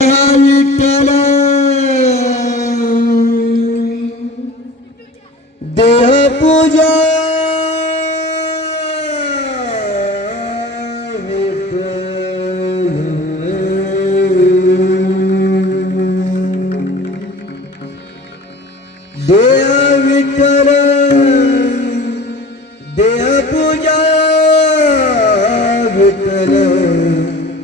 Can you tell us?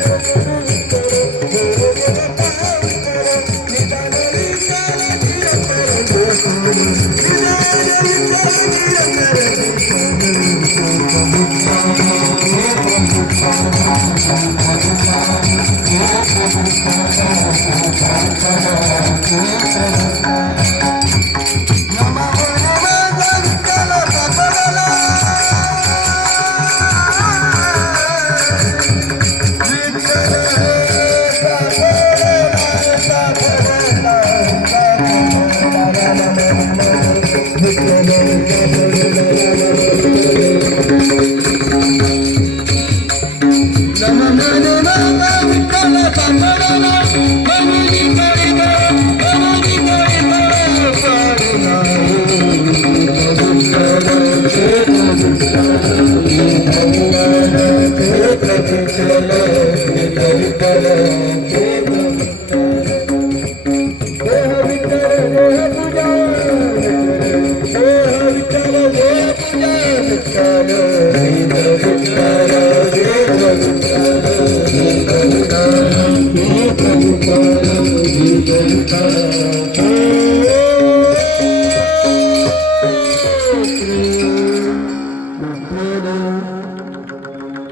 Thank you. birthday,